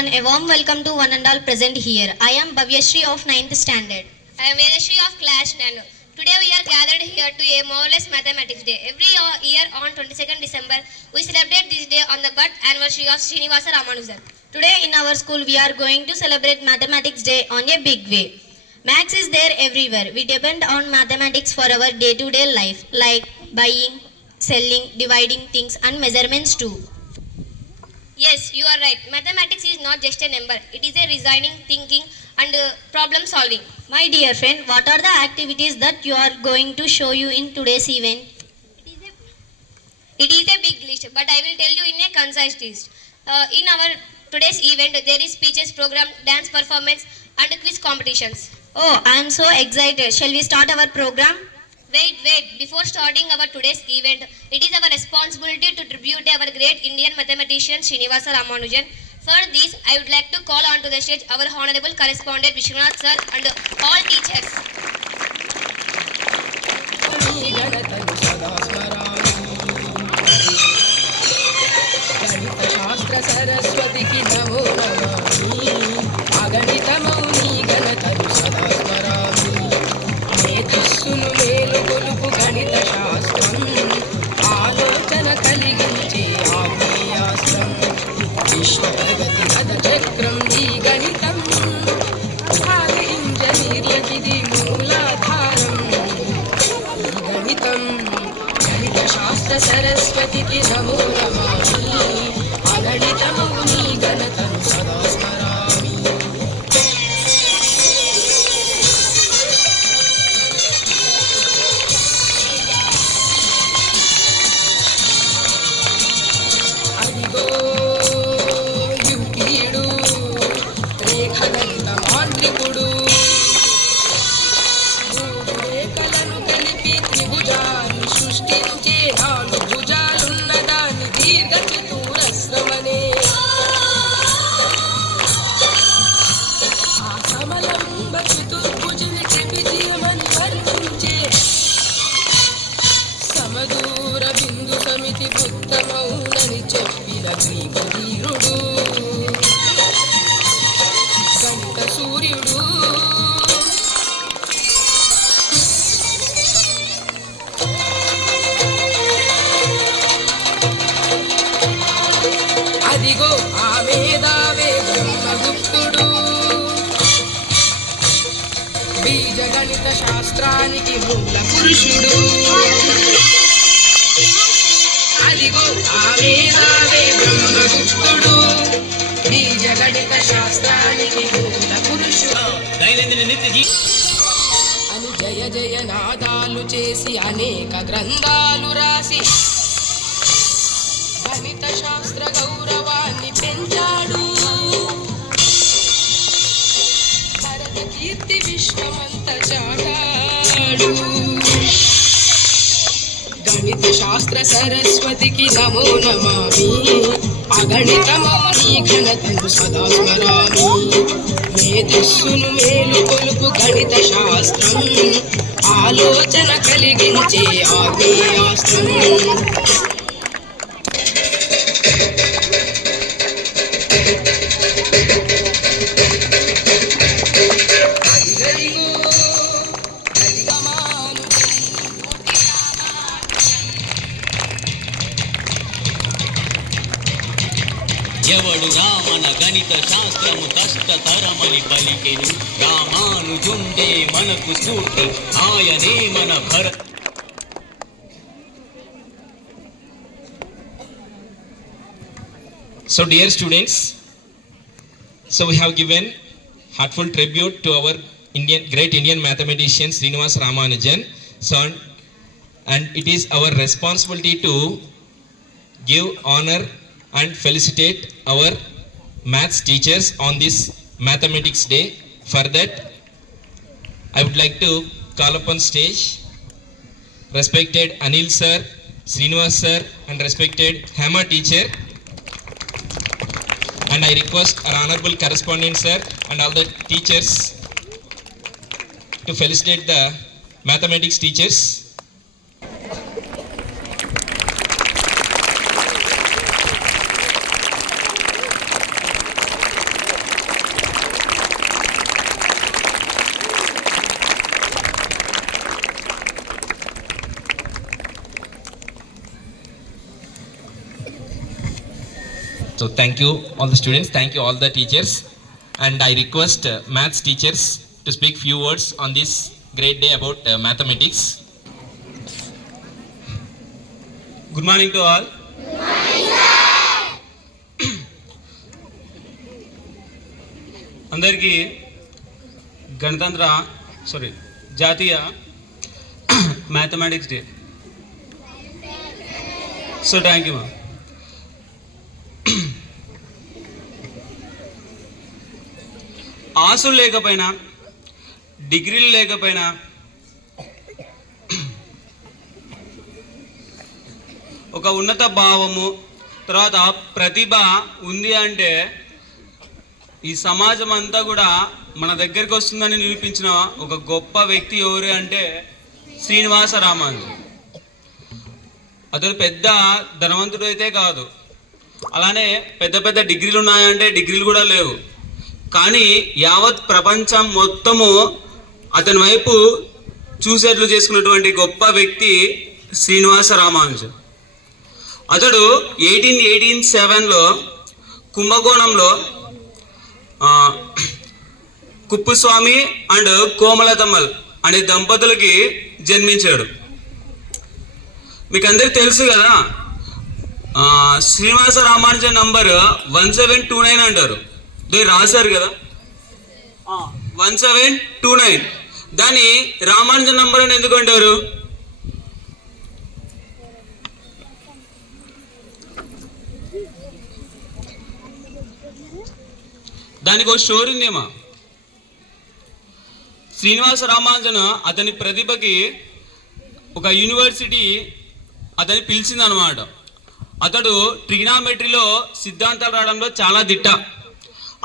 everyone, a warm welcome to one and all present here. I am Bhavyashri of 9th standard. I am Vedashri of class 9. Today we are gathered here to a marvelous mathematics day. Every year on 22nd December, we celebrate this day on the birth anniversary of Srinivasa Ramanujan. Today in our school, we are going to celebrate Mathematics Day on a big way. Maths is there everywhere. We depend on mathematics for our day-to-day life, like buying, selling, dividing things and measurements too. Yes, you are right. Mathematics is not just a number. It is a reasoning, thinking and problem solving. My dear friend, what are the activities that you are going to show you in today's event? It is a big list, but I will tell you in a concise list. In our today's event, there is speeches program, dance performance and quiz competitions. Oh, I am so excited. Shall we start our program? Wait. Before starting our today's event, it is our responsibility to tribute our great Indian mathematician Srinivasa Ramanujan. For this, I would like to call onto the stage our honorable correspondent Vishwanath sir and all teachers. Saraswati की नमो नमामि अगणितमौनि गणतं सदा स्मरामि अदिगो युक्तियुडु रेखगणित मांत्रिकुडु మూడు రేఖలను కలిపి త్రిభుజాన్ని సృష్టించే నాలుగు భుజాలున్న దాని దీర్ఘ చతురస్రమనే ఆ సమలంబ చతుర్భుజని త్రివిజయమని వర్ణించే సమదూర బిందు సమితి బుద్ధమౌనని చెప్పిన గ్రీకు ధీరుడు గణిత సూర్యుడు అదిగో ఆ మేధావే బ్రహ్మగుప్తుడు బీజగణిత శాస్త్రానికి మూల పురుషుడు అదిగో ఆ మేధావే బ్రహ్మగుప్తుడు బీజగణిత శాస్త్రానికి మూల పురుషుడు అని జయ జయ నాదాలు చేసి అనేక గ్రంథాలు రాసి గణిత శాస్త్ర గౌరవాన్ని పెంచాడు భరత కీర్తి విశ్వమంత చాటాడు గణిత శాస్త్ర సరస్వతికి నమో నమామి అగణితమౌని ఘనతను సదా స్మరామి మేధస్సును మేలు కొలుపు గణిత శాస్త్రం ఆలోచన కలిగించే ఆగ్నేయాస్త్రం ఎవడు రామన గణిత శాస్త్రము కష్టతరమని పలికెను రామానుజుండే మనకు స్ఫూర్తి ఆయనే మన భరత. So dear students, so we have given heartfelt tribute to our great Indian mathematician Srinivasa Ramanujan. So, and it is our responsibility to give honor and felicitate our maths teachers on this mathematics day. For that, I would like to call upon stage respected Anil sir, Srinivas sir and respected Hema teacher. And I request our honorable correspondent sir and all the teachers to felicitate the mathematics teachers. So thank you all the students, thank you all the teachers, and I request maths teachers to speak few words on this great day about mathematics. Good morning to all. అందరికీ జాతీయ mathematics day. So thank you మా. ఆశలు లేకపోయినా, డిగ్రీలు లేకపోయినా, ఒక ఉన్నత భావము తర్వాత ప్రతిభ ఉంది అంటే ఈ సమాజం అంతా కూడా మన దగ్గరికి వస్తుందని నిరూపించిన ఒక గొప్ప వ్యక్తి ఎవరు అంటే శ్రీనివాస రామానుజన్. అతను పెద్ద ధనవంతుడు అయితే కాదు, అలానే పెద్ద పెద్ద డిగ్రీలు ఉన్నాయంటే డిగ్రీలు కూడా లేవు. కానీ యావత్ ప్రపంచం మొత్తము అతని వైపు చూసేట్లు చేసుకున్నటువంటి గొప్ప వ్యక్తి శ్రీనివాస రామానుజన్. అతడు 1887లో కుంభకోణంలో కుప్పుస్వామి అండ్ కోమలతమ్మల్ అనే దంపతులకి జన్మించాడు. మీకు అందరికి తెలుసు కదా, శ్రీనివాస రామానుజన్ నంబర్ 1729 అంటారు. దీన్ని రాశారు కదా 1729. దాన్ని రామానుజన్ నంబర్ అని ఎందుకు అంటారు? దానికి ఒక స్టోరీ ఉందేమా. శ్రీనివాస రామానుజన్ అతని ప్రతిభకి ఒక యూనివర్సిటీ అతన్ని పిలిచిందనమాట. అతడు ట్రిగ్నామెట్రీలో సిద్ధాంతాలు రాయడంలో చాలా దిట్ట.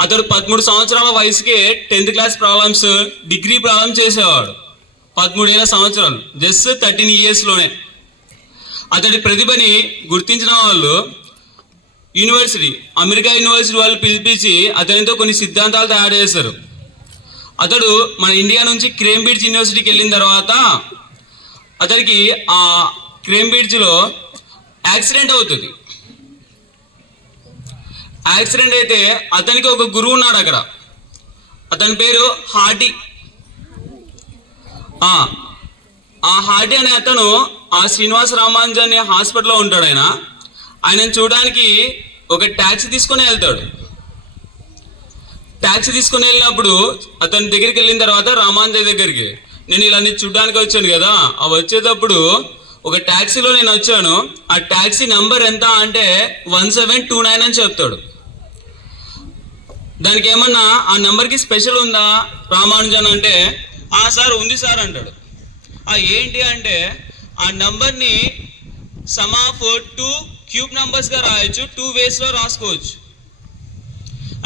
అతడు 13 సంవత్సరాల వయసుకే 10th class problems, degree problems చేసేవాడు. 13 సంవత్సరాలు, జస్ట్ 13 ఇయర్స్లోనే. అతడి ప్రతిభని గుర్తించిన వాళ్ళు అమెరికా యూనివర్సిటీ వాళ్ళు పిలిపించి అతనితో కొన్ని సిద్ధాంతాలు తయారు చేశారు. అతడు మన ఇండియా నుంచి కేంబ్రిడ్జ్ యూనివర్సిటీకి వెళ్ళిన తర్వాత అతనికి ఆ కేంబ్రిడ్జ్లో యాక్సిడెంట్ అవుతుంది. యాక్సిడెంట్ అయితే అతనికి ఒక గురువు ఉన్నాడు అక్కడ, అతని పేరు హార్డీ. ఆ హార్డీ అనే అతను ఆ శ్రీనివాస రామానుజన్ హాస్పిటల్లో ఉంటాడు. ఆయనను చూడడానికి ఒక ట్యాక్సీ తీసుకొని వెళ్తాడు. ట్యాక్సీ తీసుకొని వెళ్ళినప్పుడు అతని దగ్గరికి వెళ్ళిన తర్వాత రామానుజన్ దగ్గరికి, నేను ఇలా చూడడానికి వచ్చాను కదా, ఆ వచ్చేటప్పుడు ఒక ట్యాక్సీలో నేను వచ్చాను, ఆ ట్యాక్సీ నంబర్ ఎంత అంటే 1729 అని చెప్తాడు. దానికి ఏమన్నా ఆ నెంబర్కి స్పెషల్ ఉందా రామానుజన్ అంటే, సార్ ఉంది సార్ అంటాడు. ఏంటి అంటే ఆ నంబర్ని సమ్ ఆఫ్ 2 క్యూబ్ నంబర్స్గా రాయొచ్చు, 2 వేస్లో రాసుకోవచ్చు.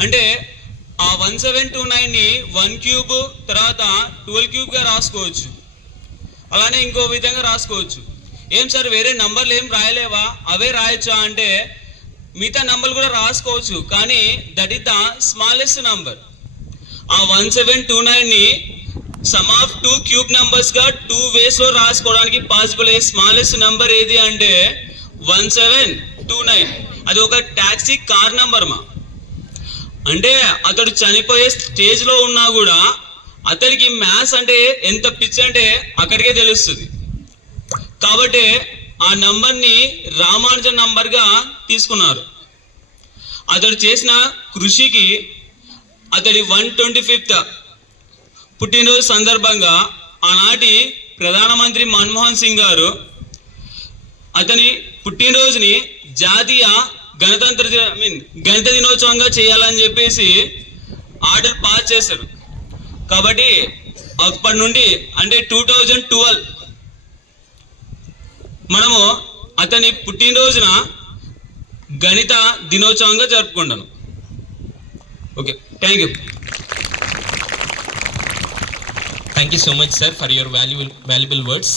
అంటే ఆ 1729ని 1 క్యూబ్ తర్వాత 12 క్యూబ్గా రాసుకోవచ్చు. అలానే ఇంకో విధంగా రాసుకోవచ్చు. ఏం సార్ వేరే నంబర్లు ఏం రాయలేవా, అవే రాయొచ్చా అంటే మిగతా నంబర్లు కూడా రాసుకోవచ్చు, కానీ that is the smallest number. ఆ 1729ని సమ్ ఆఫ్ 2 క్యూబ్ నంబర్స్గా 2 వేస్లో రాసుకోవడానికి పాసిబుల్ అయ్యే స్మాలెస్ట్ నెంబర్ ఏది అంటే 1729. అది ఒక ట్యాక్సీ కార్ నెంబర్ మా. అంటే అతడు చనిపోయే స్టేజ్లో ఉన్నా కూడా అతడికి మ్యాథ్స్ అంటే ఎంత పిచ్చి అంటే అక్కడికే తెలుస్తుంది. కాబట్టి ఆ నంబర్ని రామానుజన్ నంబర్గా తీసుకున్నారు. అతడు చేసిన కృషికి అతడి 125th పుట్టినరోజు సందర్భంగా ఆనాటి ప్రధానమంత్రి మన్మోహన్ సింగ్ గారు అతని పుట్టినరోజుని జాతీయ గణిత దినోత్సవంగా చేయాలని చెప్పేసి ఆర్డర్ పాస్ చేశారు. కాబట్టి అప్పటి నుండి అంటే 2012 మనము అతని పుట్టినరోజున గణిత దినోత్సవంగా జరుపుకుంటాను. Okay, thank you. Thank you so much, sir, for your valuable words.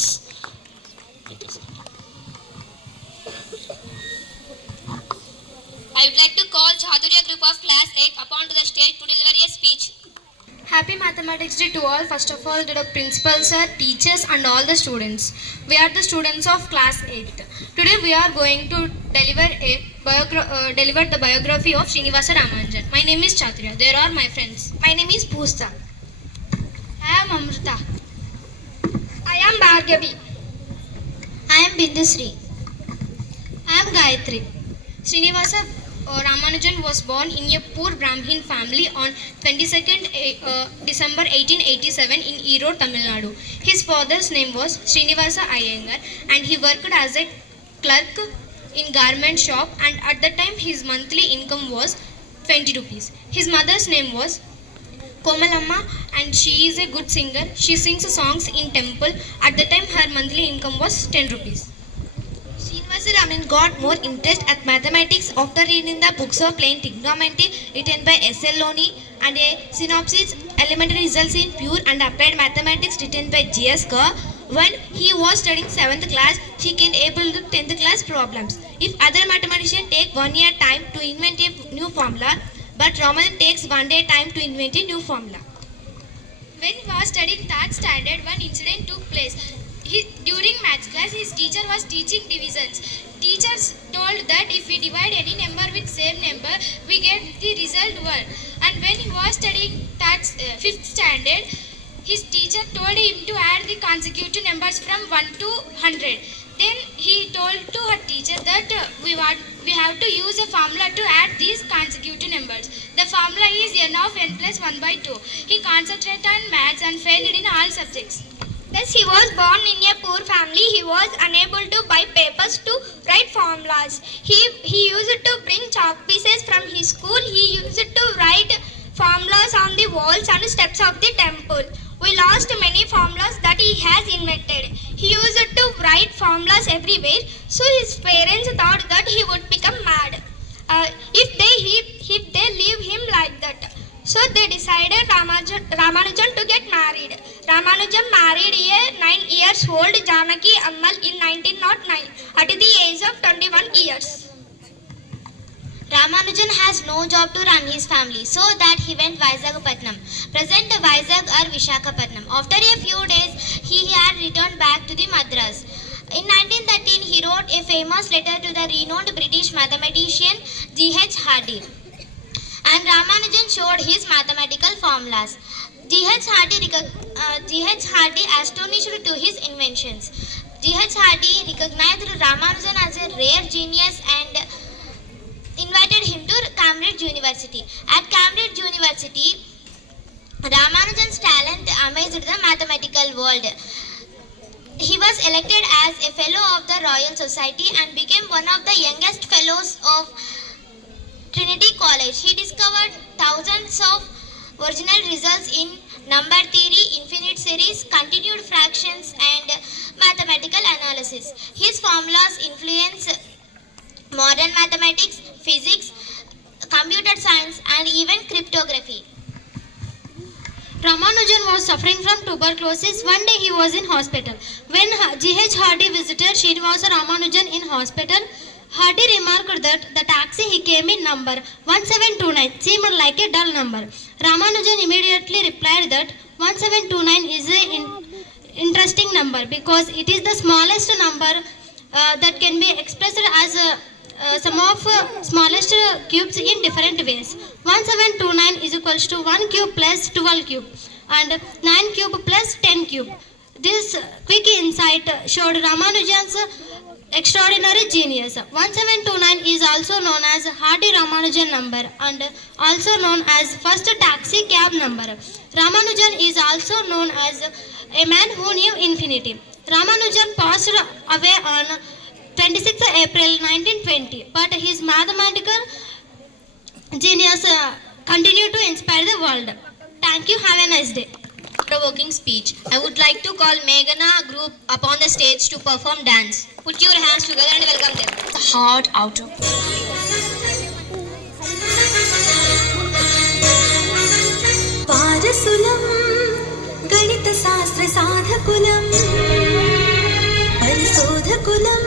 I would like to call Chaturya group of class 8 upon to the stage to deliver a speech. Happy Mathematics Day to all. First of all, to the principal sir, teachers and all the students. We are the students of class 8. Today we are going to deliver a delivered the biography of Srinivasa Ramanujan. My name is Chaturya. There are my friends. My name is Poosta. I am Amrita. I am Bhargavi. I am Bindusri. I am Gayatri. Srinivasa Ramanujan was born in a poor Brahmin family on 22nd December 1887 in Erode, Tamil Nadu. His father's name was Srinivasa Iyengar and he worked as a clerk in garment shop, and at the time his monthly income was 20 rupees. His mother's name was Komalamma and she is a good singer. She sings songs in temple. At the time her monthly income was 10 rupees. Srinivasa Ramanujan got more interest at mathematics after reading the books of plain trigonometry written by S.L. Loni and a synopsis elementary results in pure and applied mathematics written by G.S. Kerr. When he was studying 7th class, he can able to 10th class problems. If other mathematicians take 1 year time to invent a new formula, but Ramanujan takes 1 day time to invent a new formula. When he was studying 3rd standard, one incident took place. During maths class, his teacher was teaching divisions. Teachers told that if we divide any number with same number, we get the result 1. And when he was studying 5th standard, his teacher told him to add the consecutive numbers from 1 to 100. Then he told to her teacher that we have to use a formula to add these consecutive numbers. The formula is n of n plus 1 by 2. He concentrated on maths and failed in all subjects. Thus he was born in a poor family. He was unable to buy papers to write formulas. He used to bring chalk pieces from his school. He used to write formulas on the walls and steps of the temple. We lost many formulas that he has invented. He used to write formulas everywhere, so his parents thought that he would become mad if they leave him like that. So they decided Ramanujan to get married. Ramanujan married a 9-year-old Janaki Ammal in 1909 at the age of 21 years. Ramanujan has no job to run his family, so that he went Visakhapatnam, present Vizag or Vishakhapatnam. After a few days, he had returned back to the Madras. In 1913, he wrote a famous letter to the renowned British mathematician G.H. Hardy. And Ramanujan showed his mathematical formulas. G.H. Hardy astonished to his inventions. G.H. Hardy recognized Ramanujan as a rare genius and invited him to Cambridge University. At Cambridge University, Ramanujan's talent amazed the mathematical world. He was elected as a fellow of the Royal Society and became one of the youngest fellows of Trinity College. He discovered thousands of original results in number theory, infinite series, continued fractions, and mathematical analysis. His formulas influence modern mathematics, physics, computer science, and even cryptography. Ramanujan was suffering from tuberculosis. One day he was in hospital. When G.H. Hardy visited Srinivasa Ramanujan in hospital, Hardy remarked that the taxi he came in number 1729 seemed like a dull number. Ramanujan immediately replied that 1729 is an interesting number because it is the smallest number that can be expressed as a sum of smallest cubes in different ways. 1729 is equals to 1 cube plus 12 cube and 9 cube plus 10 cube. This quick insight showed Ramanujan's extraordinary genius. 1729 is also known as Hardy Ramanujan number and also known as first taxi cab number. Ramanujan is also known as a man who knew infinity. Ramanujan passed away on 26 April 1920, but his mathematical genius continued to inspire the world. Thank you. Have a nice day. Provoking speech. I would like to call Meghana group upon the stage to perform dance. Put your hands together and welcome them. Heart out of Parasulam Ganita Sastra Sadhakulam Parisodhakulam